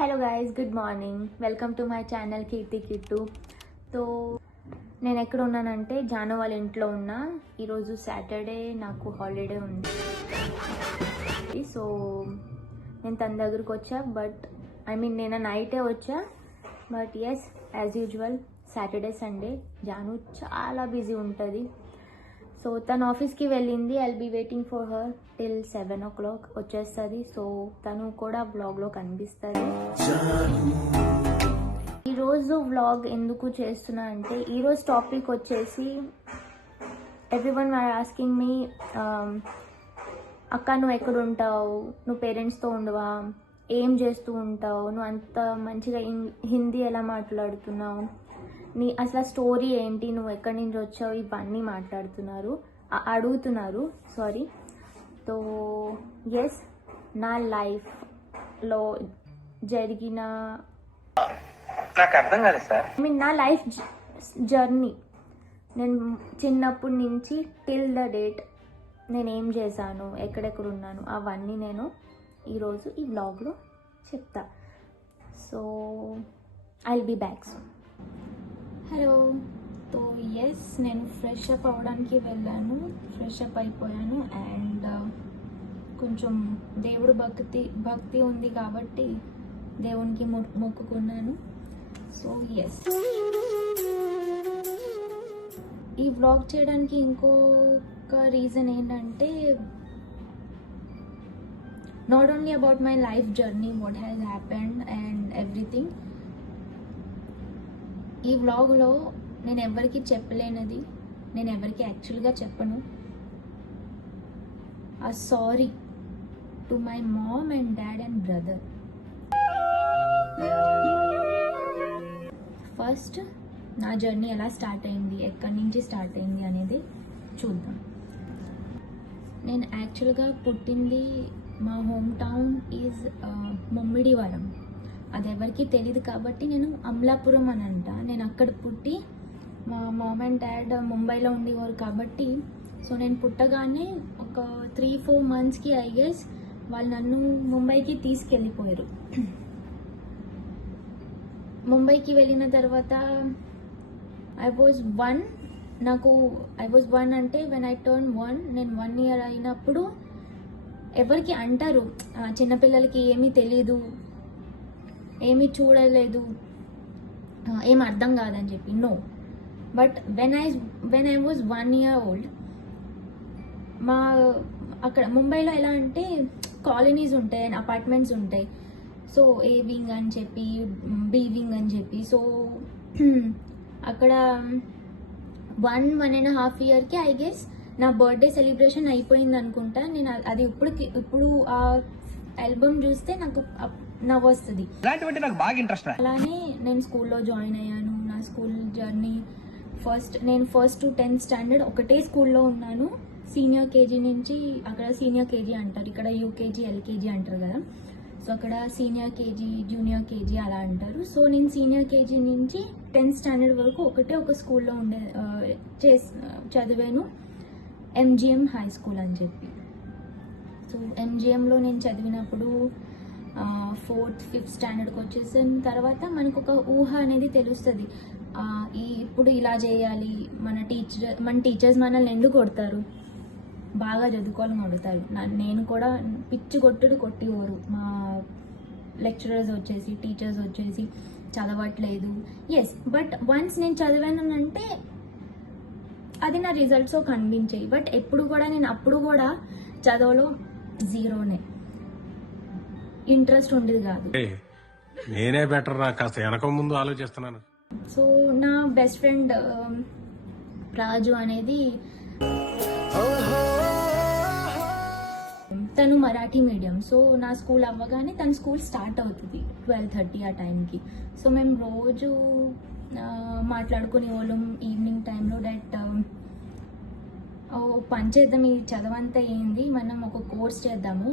Hello guys, good morning. Welcome to my channel Keerthi Kittu. So నేను ఎక్కడ ఉన్నానంటే జాను వాళ్ళ ఇంట్లో ఉన్నా. ఈరోజు సాటర్డే, నాకు హాలిడే ఉంది. సో నేను తన దగ్గరకు వచ్చా, బట్ నేను నైటే వచ్చా. But yes, as usual Saturday Sunday Janu చాలా బిజీ ఉంటుంది. సో తను ఆఫీస్కి వెళ్ళింది. I'll be waiting for her till 7 o'clock వచ్చేస్తుంది. సో తను కూడా వ్లాగ్లో కనిపిస్తుంది. ఈరోజు వ్లాగ్ ఎందుకు చేస్తున్నా అంటే, ఈరోజు టాపిక్ వచ్చేసి ఎవ్రీవన్ ఆర్ ఆస్కింగ్ మీ, అక్క నువ్వు ఎక్కడ ఉంటావు, నువ్వు పేరెంట్స్తో ఉండవా, ఏం చేస్తూ ఉంటావు, నువ్వు అంత మంచిగా హిందీ ఎలా మాట్లాడుతున్నావు, నీ అసలు స్టోరీ ఏంటి, నువ్వు ఎక్కడి నుంచి వచ్చావు, ఇవన్నీ అడుగుతున్నారు. సారీ. సో ఎస్, నా లైఫ్లో జరిగిన నాకు అర్థం కాలేదు సార్. నా లైఫ్ జర్నీ, నేను చిన్నప్పటి నుంచి టిల్ ద డేట్ నేను ఏం చేశాను, ఎక్కడెక్కడ ఉన్నాను, అవన్నీ నేను ఈరోజు ఈ వ్లాగ్లో చెప్తా. So I will be back soon. Hello. So yes, నేను ఫ్రెష్ అప్ అవ్వడానికి వెళ్ళాను. ఫ్రెష్ అప్ అయిపోయాను అండ్ కొంచెం దేవుడు భక్తి ఉంది కాబట్టి దేవునికి మొక్కుకున్నాను. సో ఎస్, ఈ వ్లాగ్ చేయడానికి ఇంకొక రీజన్ ఏంటంటే, not only about my life journey, what has happened and everything. ఈ వ్లాగ్లో నేను ఎవరికి చెప్పలేనది, నేను ఎవరికి యాక్చువల్గా చెప్పను. ఆ sorry to my mom and dad and brother. First నా జర్నీ ఎలా స్టార్ట్ అయింది, ఎక్కడి నుంచి స్టార్ట్ అయింది అనేది చూద్దాం. నేను యాక్చువల్గా పుట్టింది, మా హోమ్ టౌన్ ఈజ్ ముమ్మిడివరం. అది ఎవరికి తెలియదు కాబట్టి నేను అమలాపురం అని అంట. నేను అక్కడ పుట్టి, మా మామ్ అండ్ డాడ్ ముంబైలో ఉండేవారు కాబట్టి, సో నేను పుట్టగానే ఒక 3-4 monthsకి ఐ గెస్ వాళ్ళు నన్ను ముంబైకి తీసుకెళ్ళిపోయారు. ముంబైకి వెళ్ళిన తర్వాత ఐ వాజ్ 1 అంటే వెన్ ఐ టర్న్ 1, నేను 1 year అయినప్పుడు ఎవరికి అంటారు, చిన్నపిల్లలకి ఏమీ తెలీదు, ఏమీ చూడలేదు, ఏం అర్థం కాదని చెప్పి. No, but when I was 1 year old, అక్కడ ముంబైలో ఎలా అంటే కాలనీస్ ఉంటాయి అండ్ అపార్ట్మెంట్స్ ఉంటాయి. సో ఏ వింగ్ అని చెప్పి, బి వింగ్ అని చెప్పి. సో అక్కడ 1.5 yearకి ఐ గెస్ నా బర్త్డే సెలబ్రేషన్ అయిపోయింది అనుకుంటా. నేను అది ఇప్పుడు ఆ ఆల్బమ్ చూస్తే నాకు నవ్వు వస్తుంది. అలానే నేను స్కూల్లో జాయిన్ అయ్యాను. నా స్కూల్ జర్నీ నేను ఫస్ట్ టు 10th standard ఒకటే స్కూల్లో ఉన్నాను. సీనియర్ కేజీ నుంచి, అక్కడ సీనియర్ కేజీ అంటారు, ఇక్కడ యూకేజీ ఎల్కేజీ అంటారు కదా. సో అక్కడ సీనియర్ కేజీ, జూనియర్ కేజీ అలా అంటారు. సో నేను సీనియర్ కేజీ నుంచి 10th standard వరకు ఒక స్కూల్లో చదివాను, ఎంజిఎం హై స్కూల్ అని చెప్పి. సో ఎంజిఎంలో నేను చదివినప్పుడు 4th, 5th standardకి వచ్చేసిన తర్వాత మనకు ఒక ఊహ అనేది తెలుస్తుంది. ఇప్పుడు ఇలా చేయాలి, మన టీచర్స్ మనల్ని ఎందుకు కొడతారు, బాగా చదువుకోవాలని కొడతారు. నేను కూడా పిచ్చి కొట్టేవారు మా లెక్చరర్స్ వచ్చేసి, టీచర్స్ వచ్చేసి, చదవట్లేదు. ఎస్, బట్ వన్స్ నేను చదివానంటే అది నా రిజల్ట్స్ కనిపించాయి. బట్ అప్పుడు కూడా చదవలో 0నే, ఇంట్రెస్ట్ ఉండేది కాదు. నేనే బెటర్ రా, కాస్త వెనక ముందు ఆలోచిస్తున్నాను. సో నా బెస్ట్ ఫ్రెండ్ రాజు అనేది, తను మరాఠీ మీడియం. సో నా స్కూల్ అవ్వగానే తన స్కూల్ స్టార్ట్ అవుతుంది 12:30 ఆ టైంకి. సో మేము రోజు మాట్లాడుకునే వాళ్ళం ఈవినింగ్ టైంలో, డైట్ పని చేద్దాం, ఈ చదవంతా ఏంది, మనం ఒక కోర్స్ చేద్దాము,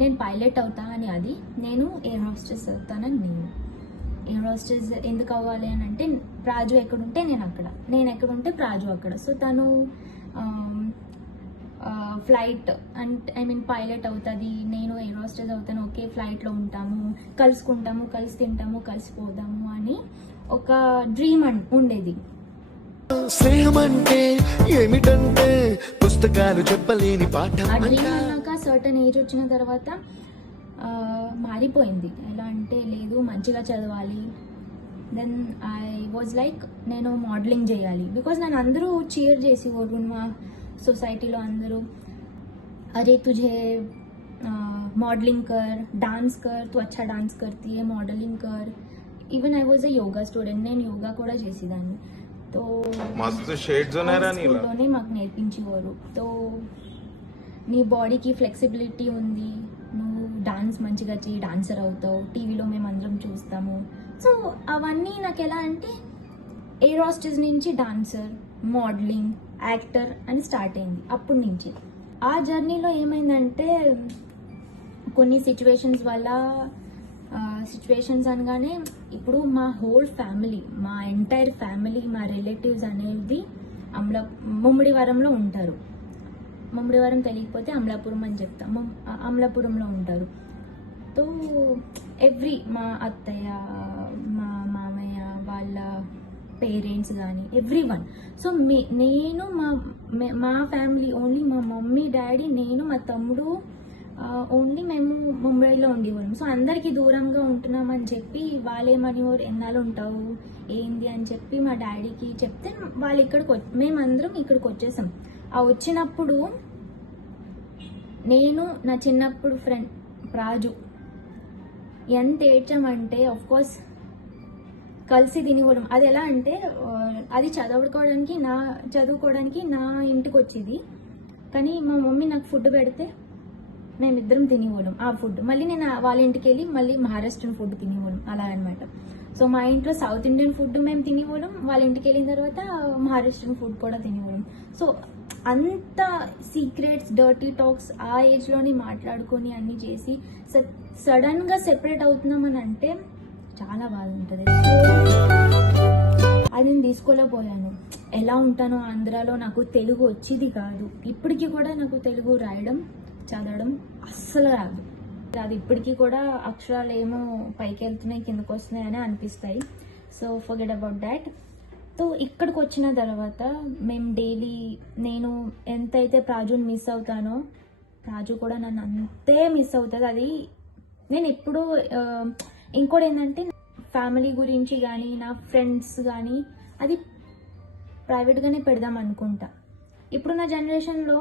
నేను పైలట్ అవుతా అని. అది నేను ఎయిర్ హోస్టెస్ అవుతానని. నేను ఎయిర్ హోస్టెస్ ఎందుకు అవ్వాలి అని అంటే, రాజు ఎక్కడుంటే నేను అక్కడ, నేను ఎక్కడుంటే రాజు అక్కడ. సో తను ఫ్లైట్ అంటే ఐ మీన్ పైలట్ అవుతుంది, నేను ఎయిర్ హోస్టెస్ అవుతాను, ఓకే ఫ్లైట్లో ఉంటాము, కలుసుకుంటాము, కలిసి తింటాము, కలిసిపోదాము అని ఒక డ్రీమ్ ఉండేది. స్నేహం అంటే ఏమిటంటే పుస్తకాలు చెప్పలేని పాఠం. ఆ డ్రీమ్ అన్నాక సర్టన్ ఏజ్ వచ్చిన తర్వాత మారిపోయింది. ఎలా అంటే లేదు మంచిగా చదవాలి. దెన్ ఐ వాజ్ లైక్ నేను మోడలింగ్ చేయాలి. బికాజ్ నన్ను అందరూ చీర్ చేసేవారు మా సొసైటీలో అందరూ, అరే తుझे मॉडलिंग कर, डांस कर, तू अच्छा डांस करती है, मॉडलिंग कर. Even I was a yoga student, నేను యోగా కూడా చేసేదాన్ని. తో మస్తు షేడ్స్ ఉన్నారా నీలో? స్కూల్లోనే మాకు నేర్పించేవారు. తో నీ బాడీకి ఫ్లెక్సిబిలిటీ ఉంది, నువ్వు డాన్స్ మంచిగా చేయి, డాన్సర్ అవుతావు, టీవీలో మేము అందరం చూస్తాము. సో అవన్నీ నాకు ఎలా అంటే ఎయిర్ హోస్టెస్ నుంచి డాన్సర్, మోడలింగ్, యాక్టర్ అని స్టార్ట్ అయింది అప్పటి నుంచి. ఆ జర్నీలో ఏమైందంటే కొన్ని సిచ్యువేషన్స్ వల్ల, సిచ్యువేషన్స్ అనగానే ఇప్పుడు మా హోల్ ఫ్యామిలీ, మా ఎంటైర్ ఫ్యామిలీ, మా రిలేటివ్స్ అనేది ముమ్మిడివరంలో ఉంటారు. ముమ్మిడివరం తెలియకపోతే అమలాపురం అని చెప్తాము, అమలాపురంలో ఉంటారు. తో మా అత్తయ్య, మా మామయ్య వాళ్ళ పేరెంట్స్ కానీ ఎవ్రీవన్. సో నేను మా ఫ్యామిలీ ఓన్లీ మా మమ్మీ, డాడీ, నేను, మా తమ్ముడు ఓన్లీ మేము ముంబైలో ఉండేవాళ్ళం. సో అందరికీ దూరంగా ఉంటున్నామని చెప్పి వాళ్ళేమనేవారు, ఎన్నాళ్ళు ఉంటావు ఏంది అని చెప్పి మా డాడీకి చెప్తే వాళ్ళు మేమందరం ఇక్కడికి వచ్చేసాం. ఆ వచ్చినప్పుడు నేను నా చిన్నప్పుడు ఫ్రెండ్ రాజు ఎంత ఏడ్చామంటే, ఆఫ్కోర్స్ కలిసి తినివ్వడం. అది ఎలా అంటే అది చదువుకోవడానికి నా ఇంటికి వచ్చేది, కానీ మా మమ్మీ నాకు ఫుడ్ పెడితే మేమిద్దరం తినివ్వడం ఆ ఫుడ్. మళ్ళీ నేను వాళ్ళ ఇంటికి వెళ్ళి మళ్ళీ మహారాష్ట్రన్ ఫుడ్ తినివ్వడం, అలా అనమాట. సో మా ఇంట్లో సౌత్ ఇండియన్ ఫుడ్ మేము తినివ్వడం, వాళ్ళ ఇంటికి వెళ్ళిన తర్వాత మహారాష్ట్రన్ ఫుడ్ కూడా తినివ్వడం. సో అంత సీక్రెట్స్, డర్టీ టాక్స్ ఆ ఏజ్లోనే మాట్లాడుకొని అన్నీ చేసి సడన్గా సెపరేట్ అవుతున్నామని అంటే చాలా బాధ ఉంటుంది. అది నేను తీసుకోలేకపోయాను. ఎలా ఉంటానో ఆంధ్రాలో, నాకు తెలుగు వచ్చేది కాదు. ఇప్పటికీ కూడా నాకు తెలుగు రాయడం, చదవడం అస్సలు రాదు. అది ఇప్పటికీ కూడా అక్షరాలు ఏమో పైకి వెళ్తున్నాయి, కిందకు వస్తున్నాయి అని అనిపిస్తాయి. So forget about that. So ఇక్కడికి వచ్చిన తర్వాత మేము డైలీ, నేను ఎంతైతే ప్రాజుని మిస్ అవుతానో రాజు కూడా నన్ను అంతే మిస్ అవుతుంది. అది నేను ఎప్పుడూ ఇంకోటి ఏంటంటే ఫ్యామిలీ గురించి కానీ నా ఫ్రెండ్స్ కానీ అది ప్రైవేట్గానే పెడదాం అనుకుంటా. ఇప్పుడున్న జనరేషన్లో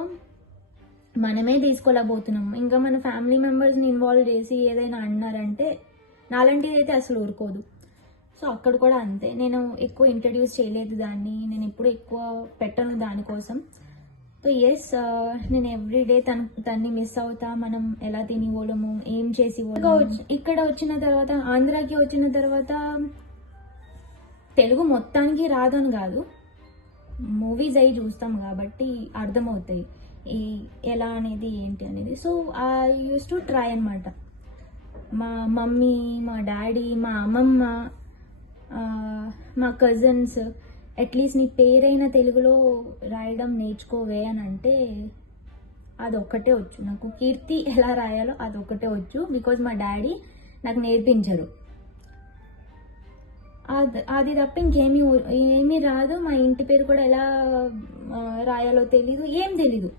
మనమే తీసుకోలేకపోతున్నాం. ఇంకా మన ఫ్యామిలీ మెంబర్స్ని ఇన్వాల్వ్ చేసి ఏదైనా అన్నారంటే నాలాంటిది అయితే అసలు ఊరుకోదు. సో అక్కడ కూడా అంతే, నేను ఎక్కువ ఇంట్రడ్యూస్ చేయలేదు దాన్ని, నేను ఎప్పుడు ఎక్కువ పెట్టను దానికోసం. సో ఎస్, నేను ఎవ్రీడే తన్ని మిస్ అవుతా. మనం ఎలా తినివ్వడము, ఏం చేసి ఇక్కడ వచ్చిన తర్వాత, ఆంధ్రాకి వచ్చిన తర్వాత తెలుగు మొత్తానికి రాదని కాదు, మూవీస్ అవి చూస్తాం కాబట్టి అర్థమవుతాయి ఎలా అనేది ఏంటి అనేది. So I use to try అనమాట. మా మమ్మీ, మా డాడీ, మా అమ్మమ్మ, మా కజిన్స్ అట్లీస్ట్ నీ పేరైన తెలుగులో రాయడం నేర్చుకోవే అని అంటే అదొక్కటే వచ్చు నాకు. కీర్తి ఎలా రాయాలో అదొక్కటే వచ్చు, బికాజ్ మా డాడీ నాకు నేర్పించరు. అది తప్ప ఏమీ రాదు. మా ఇంటి పేరు కూడా ఎలా రాయాలో తెలీదు, ఏం తెలీదు.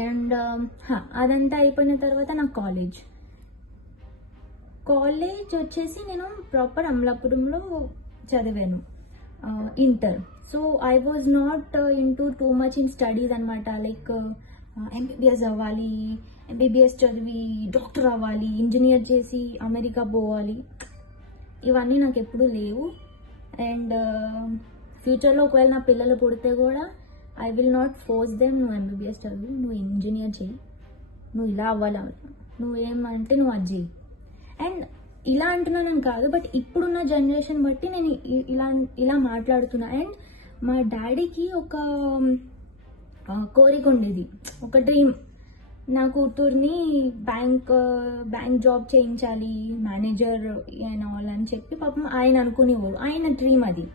అండ్ అదంతా అయిపోయిన తర్వాత నాకు కాలేజ్ వచ్చేసి నేను ప్రాపర్ అమలాపురంలో చదివాను inter. So I was naught into too much in studies అనమాట. లైక్ ఎంబీబీఎస్ అవ్వాలి, ఎంబీబీఎస్ చదివి డాక్టర్ అవ్వాలి, ఇంజనీర్ చేసి అమెరికా పోవాలి, ఇవన్నీ నాకు ఎప్పుడూ లేవు. అండ్ ఫ్యూచర్లో ఒకవేళ నా పిల్లలు పుడితే కూడా I will not force them, నువ్వు ఎంబీబీఎస్ చదువు, నువ్వు ఇంజనీర్ చెయ్యి, నువ్వు ఇలా అవ్వాలి, నువ్వేమంటే నువ్వు అది చెయ్యి. అండ్ ఇలా అంటున్నానని కాదు, బట్ ఇప్పుడున్న జనరేషన్ బట్టి నేను ఇలా మాట్లాడుతున్నా. అండ్ మా డాడీకి ఒక కోరిక ఉండేది, ఒక డ్రీమ్, నా కూతుర్ని బ్యాంక్ జాబ్ చేయించాలి, మేనేజర్ అండ్ ఆల్ అని చెప్పి పాపం ఆయన అనుకునేవారు, ఆయన డ్రీమ్ అది.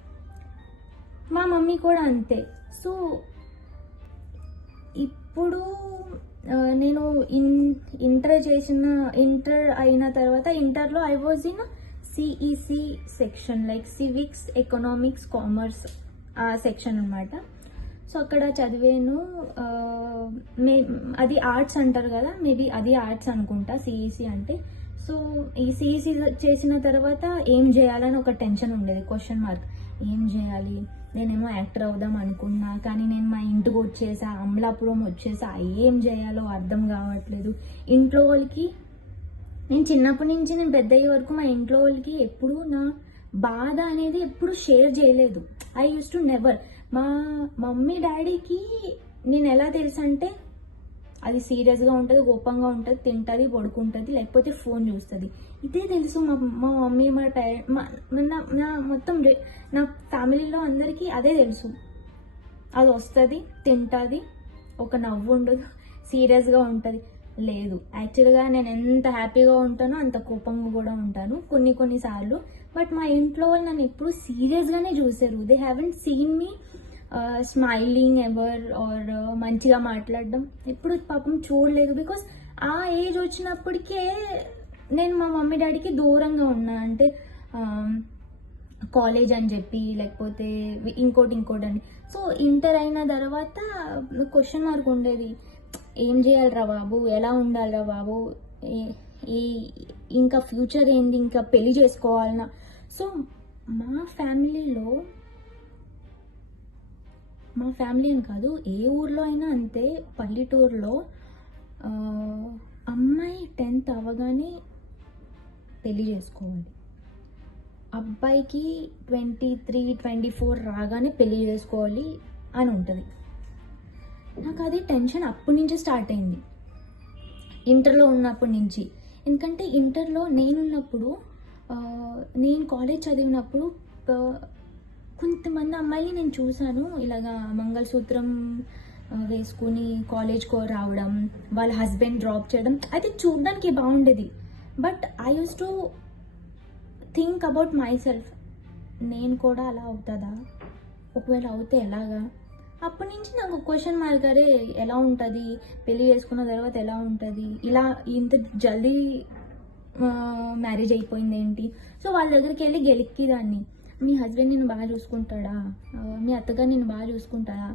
మా మమ్మీ కూడా అంతే. సో అప్పుడు నేను ఇంటర్ అయిన తర్వాత ఇంటర్లో I was in CEC section, like civics, economics, commerce ఆ సెక్షన్ అనమాట. సో అక్కడ చదివాను. అది ఆర్ట్స్ అంటారు కదా, మేబీ అది ఆర్ట్స్ అనుకుంటా సిఈసి అంటే. సో ఈ సిఈసి చేసిన తర్వాత ఏం చేయాలని ఒక టెన్షన్ ఉండేది, క్వశ్చన్ మార్క్. ఏం చేయాలి, నేనేమో యాక్టర్ అవుదాం అనుకున్నా, కానీ నేను మా ఇంటికి వచ్చేసా, అమలాపురం వచ్చేసా, ఏం చేయాలో అర్థం కావట్లేదు. ఇంట్లో వాళ్ళకి నేను చిన్నప్పటి నుంచి నేను పెద్ద అయ్యే వరకు మా ఇంట్లో వాళ్ళకి ఎప్పుడు నా బాధ అనేది ఎప్పుడు షేర్ చేయలేదు. I use to never. మా మమ్మీ డాడీకి నేను ఎలా తెలుసు అంటే అది సీరియస్గా ఉంటుంది, కోపంగా ఉంటుంది, తింటుంది, పడుకుంటుంది, లేకపోతే ఫోన్ చూస్తుంది, ఇదే తెలుసు. మా మమ్మీ, మా నా మొత్తం నా ఫ్యామిలీలో అందరికీ అదే తెలుసు. అది వస్తుంది, తింటుంది, ఒక నవ్వు ఉండదు, సీరియస్గా ఉంటుంది. లేదు, యాక్చువల్గా నేను ఎంత హ్యాపీగా ఉంటానో అంత కోపంగా కూడా ఉంటాను కొన్నిసార్లు. బట్ మా ఇంట్లో వాళ్ళు నన్ను ఎప్పుడు సీరియస్గానే చూసారు. They haven't seen me smiling ever or మంచిగా మాట్లాడడం ఎప్పుడు పాపం చూడలేదు. బికాస్ ఆ ఏజ్ వచ్చినప్పటికే నేను మా మమ్మీ డాడీకి దూరంగా ఉన్నా. అంటే కాలేజ్ అని చెప్పి, లేకపోతే ఇంకోటి అని. సో ఇంటర్ అయిన తర్వాత క్వశ్చన్ మార్క్ ఉండేది, ఏం చేయాలిరా బాబు, ఎలా ఉండాలిరా బాబు, ఇంకా ఫ్యూచర్ ఏంది, ఇంకా పెళ్లి చేసుకోవాలన్నా. సో మా ఫ్యామిలీ అని కాదు, ఏ ఊర్లో అయినా అంతే, పల్లెటూరులో అమ్మాయి 10th అవ్వగానే పెళ్లి చేసుకోవాలి, అబ్బాయికి 23, 24 రాగానే పెళ్లి చేసుకోవాలి అని ఉంటుంది. నాకు అది టెన్షన్ అప్పటి నుంచి స్టార్ట్ అయింది, ఇంటర్లో ఉన్నప్పటి నుంచి. ఎందుకంటే ఇంటర్లో నేనున్నప్పుడు, నేను కాలేజ్ చదివినప్పుడు కొంతమంది అమ్మాయిని నేను చూశాను, ఇలాగా మంగళసూత్రం వేసుకుని కాలేజ్కి రావడం, వాళ్ళ హస్బెండ్ డ్రాప్ చేయడం. అయితే చూడడానికి బాగుండేది. But I use to think about my self, నేను కూడా అలా అవుతుందా, ఒకవేళ అవుతే ఎలాగా. అప్పటి నుంచి నాకు క్వశ్చన్ మార్క్, అరే ఎలా ఉంటుంది, పెళ్ళి చేసుకున్న తర్వాత ఎలా ఉంటుంది, ఇలా ఇంత జల్దీ మ్యారేజ్ అయిపోయింది ఏంటి. సో వాళ్ళ దగ్గరికి వెళ్ళి గెలిక్కిదాన్ని, మీ హస్బెండ్ నిన్ను బాగా చూసుకుంటాడా, మీ అత్తగారు నిన్ను బాగా చూసుకుంటాడా,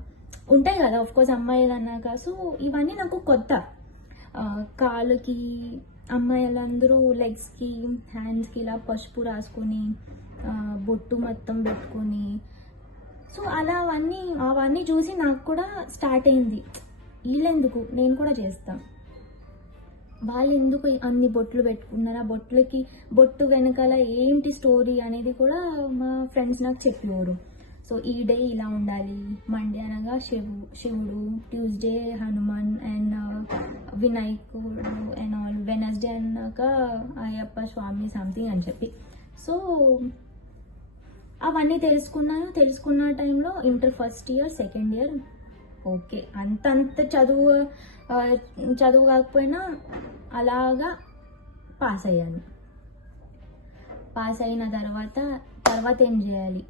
ఉంటాయి కదా ఆఫ్కోర్స్ అమ్మాయిలు అన్నాక. సో ఇవన్నీ నాకు కొత్త. కాళ్ళకి అమ్మాయిలందరూ లెగ్స్కి, హ్యాండ్స్కి ఇలా పసుపు రాసుకొని, బొట్టు మొత్తం పెట్టుకొని, సో అలా అవన్నీ చూసి నాకు కూడా స్టార్ట్ అయింది, వీళ్ళెందుకు, నేను కూడా చేస్తాను, వాళ్ళు ఎందుకు అన్ని బొట్లు పెట్టుకున్నారు, ఆ బొట్టు వెనకాల ఏంటి స్టోరీ అనేది కూడా మా ఫ్రెండ్స్ నాకు చెప్పేవారు. సో ఈ డే ఇలా ఉండాలి, మండే అనగా శివుడు, ట్యూస్డే హనుమాన్ అండ్ వినాయకుడు అండ్ ఆల్, వెనస్డే అన్నాక అయ్యప్ప స్వామి సంథింగ్ అని చెప్పి. సో అవన్నీ తెలుసుకున్న టైంలో inter first year, second year okay, అంత చదువు కాకపోయినా అలాగా పాస్ అయ్యాను. పాస్ అయిన తర్వాత ఏం చేయాలి,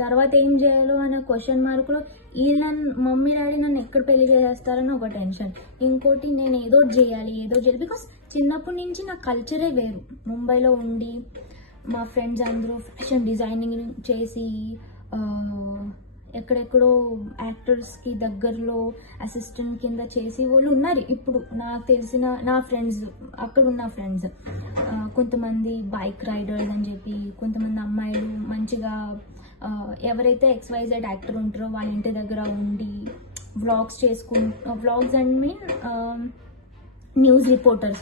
తర్వాత ఏం చేయాలో అనే క్వశ్చన్ మార్కులో వీళ్ళ మమ్మీ డాడీ నన్ను ఎక్కడ పెళ్లి చేసేస్తారని ఒక టెన్షన్, ఇంకోటి నేను ఏదో చేయాలి. బికాస్ చిన్నప్పటి నుంచి నా కల్చరే వేరు. ముంబైలో ఉండి మా ఫ్రెండ్స్ అందరూ ఫ్యాషన్ డిజైనింగ్ చేసి, ఎక్కడెక్కడో యాక్టర్స్కి దగ్గరలో అసిస్టెంట్ కింద చేసి వాళ్ళు ఉన్నారు. ఇప్పుడు నాకు తెలిసిన నా ఫ్రెండ్స్, అక్కడున్న ఫ్రెండ్స్ కొంతమంది బైక్ రైడర్స్ అని చెప్పి, కొంతమంది అమ్మాయిలు మంచిగా ఎవరైతే XYZ యాక్టర్ ఉంటారో వాళ్ళ ఇంటి దగ్గర ఉండి vlogs and mean news reporter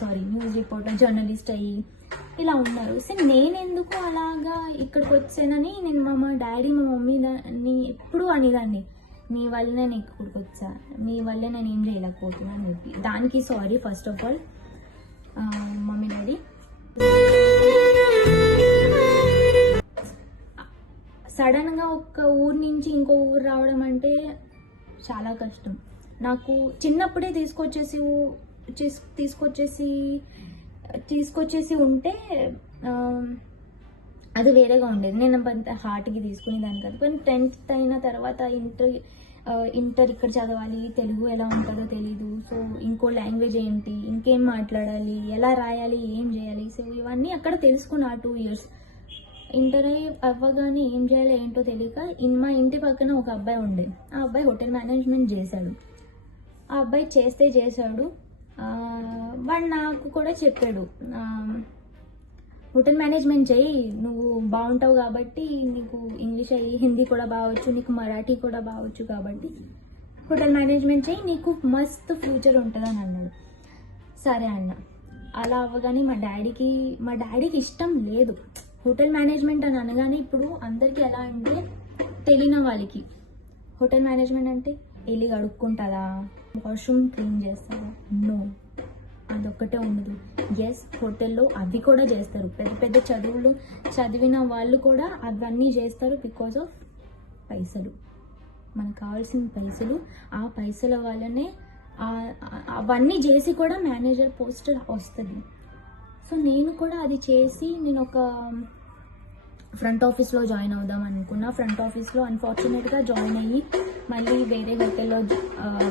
journalist అయ్యి ఇలా ఉన్నారు. సో నేను ఎందుకు అలాగా ఇక్కడికి వచ్చానని నేను మా డాడీ, మా మమ్మీని ఎప్పుడు అనేదాన్ని, మీ వల్ల నేను ఇక్కడికి వచ్చా, మీ వల్లే నేను ఏం చేయలేకపోతున్నా అని చెప్పి. దానికి sorry first of all mummy daddy. సడన్గా ఒక ఊరు నుంచి ఇంకో ఊరు రావడం అంటే చాలా కష్టం. నాకు చిన్నప్పుడే తీసుకొచ్చేసి ఉంటే అది వేరేగా ఉండేది. నేను అంత హార్ట్కి తీసుకునే దాని కాదు. కానీ 10th అయిన తర్వాత ఇంటర్ ఇక్కడ చదవాలి, తెలుగు ఎలా ఉంటుందో తెలీదు, సో ఇంకో లాంగ్వేజ్ ఏంటి, ఇంకేం మాట్లాడాలి, ఎలా రాయాలి, ఏం చేయాలి, సో ఇవన్నీ అక్కడ తెలుసుకున్నా 2 years. ఇంటర్ అవ్వగానే ఏం చేయాలి ఏంటో తెలియక మా ఇంటి పక్కన ఒక అబ్బాయి ఉండే. ఆ అబ్బాయి హోటల్ మేనేజ్మెంట్ చేశాడు. ఆ అబ్బాయి చేశాడు. వాడు నాకు కూడా చెప్పాడు, హోటల్ మేనేజ్మెంట్ చేయి, నువ్వు బాగుంటావు కాబట్టి, నీకు ఇంగ్లీష్ అయ్యి హిందీ కూడా బాగొచ్చు, నీకు మరాఠీ కూడా బాగొచ్చు కాబట్టి హోటల్ మేనేజ్మెంట్ చేయి, నీకు మస్తు ఫ్యూచర్ ఉంటుందని అన్నాడు. సరే అన్న. అలా అవ్వగానే మా డాడీకి ఇష్టం లేదు హోటల్ మేనేజ్మెంట్ అని అనగానే. ఇప్పుడు అందరికీ ఎలా అంటే తెలియని వాళ్ళకి హోటల్ మేనేజ్మెంట్ అంటే వెళ్ళి కడుక్కుంటుందా, వాష్రూమ్ క్లీన్ చేస్తారా? నో, అదొక్కటే ఉండదు. ఎస్, హోటల్లో అవి కూడా చేస్తారు. పెద్ద పెద్ద చదువులు చదివిన వాళ్ళు కూడా అవన్నీ చేస్తారు. బికాజ్ ఆఫ్ పైసలు. మనకు కావాల్సిన పైసలు. ఆ పైసల వల్లనే అవన్నీ చేసి కూడా మేనేజర్ పోస్ట్ వస్తుంది. సో నేను కూడా అది చేసి నేను ఒక ఫ్రంట్ ఆఫీస్లో జాయిన్ అవుదాం అనుకున్నా. ఫ్రంట్ ఆఫీస్లో అన్ఫార్చునేట్గా జాయిన్ అయ్యి మళ్ళీ వేరే హోటల్లో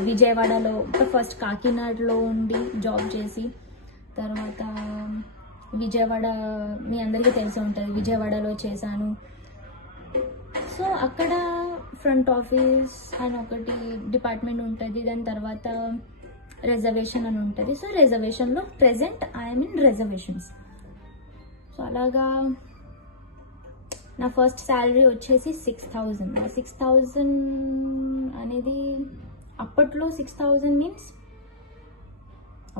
విజయవాడలో, ఫస్ట్ కాకినాడలో ఉండి జాబ్ చేసి, తర్వాత విజయవాడ మీ అందరికీ తెలిసి ఉంటుంది, విజయవాడలో చేశాను. సో అక్కడ ఫ్రంట్ ఆఫీస్ అని ఒకటి డిపార్ట్మెంట్ ఉంటుంది, దాని తర్వాత రిజర్వేషన్ అని ఉంటుంది. సో రిజర్వేషన్లో present I'm in reservations. So అలాగా నా ఫస్ట్ శాలరీ వచ్చేసి 6,000. 6,000 అనేది అప్పట్లో 6,000 మీన్స్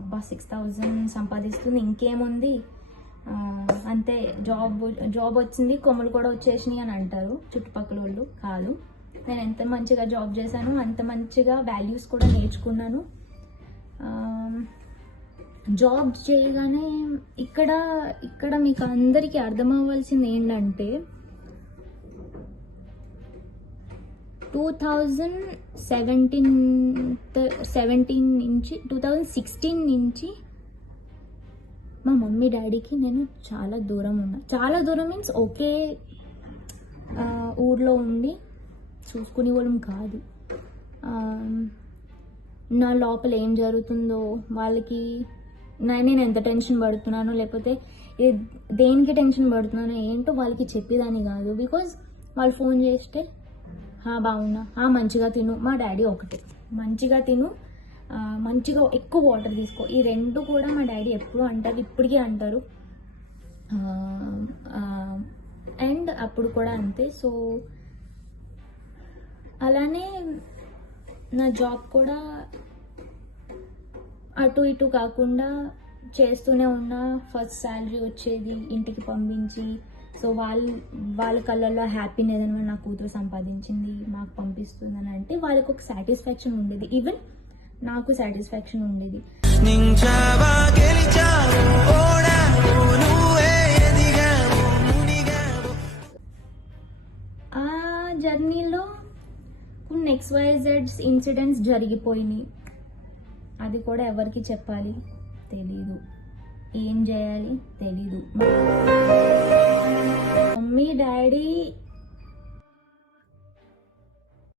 అబ్బా 6,000 సంపాదిస్తుంది ఇంకేముంది, అంతే, జాబ్ వచ్చింది, కొమ్ములు కూడా వచ్చేసినాయి అని అంటారు చుట్టుపక్కల వాళ్ళు. కాదు, నేను ఎంత మంచిగా జాబ్ చేశాను, అంత మంచిగా వాల్యూస్ కూడా నేర్చుకున్నాను. జాబ్ చేయగానే ఇక్కడ మీకు అందరికీ అర్థం అవ్వాల్సింది ఏంటంటే 2016 నుంచి మా మమ్మీ డాడీకి నేను చాలా దూరం ఉన్నా. చాలా దూరం మీన్స్ ఒకే ఊర్లో ఉండి చూసుకునే వాళ్ళం కాదు. నా లోపల ఏం జరుగుతుందో, వాళ్ళకి నేను ఎంత టెన్షన్ పడుతున్నానో, లేకపోతే దేనికి టెన్షన్ పడుతున్నానో ఏంటో వాళ్ళకి చెప్పేదాన్ని కాదు. బికాజ్ వాళ్ళు ఫోన్ చేస్తే బాగున్నా, మంచిగా తిను. మా డాడీ ఒకటే, మంచిగా తిను, మంచిగా ఎక్కువ వాటర్ తీసుకో. ఈ రెండు కూడా మా డాడీ ఎప్పుడు అంటారు, ఇప్పటికీ అంటారు. అండ్ అప్పుడు కూడా అంతే. సో అలానే నా జాబ్ కూడా అటు ఇటు కాకుండా చేస్తూనే ఉన్నా. ఫస్ట్ శాలరీ వచ్చేది, ఇంటికి పంపించి, సో వాళ్ళ కళ్ళల్లో హ్యాపీనెస్ అని నా కూతురు సంపాదించింది, మాకు పంపిస్తుందని అంటే వాళ్ళకి ఒక సాటిస్ఫాక్షన్ ఉండేది. ఈవెన్ నాకు సాటిస్ఫాక్షన్ ఉండేది. ఆ జర్నీలో కొన్ని XYZ ఇన్సిడెంట్స్ జరిగిపోయినాయి. అది కూడా ఎవరికి చెప్పాలి తెలీదు, ఏం చేయాలి తెలీదు. Mummy daddy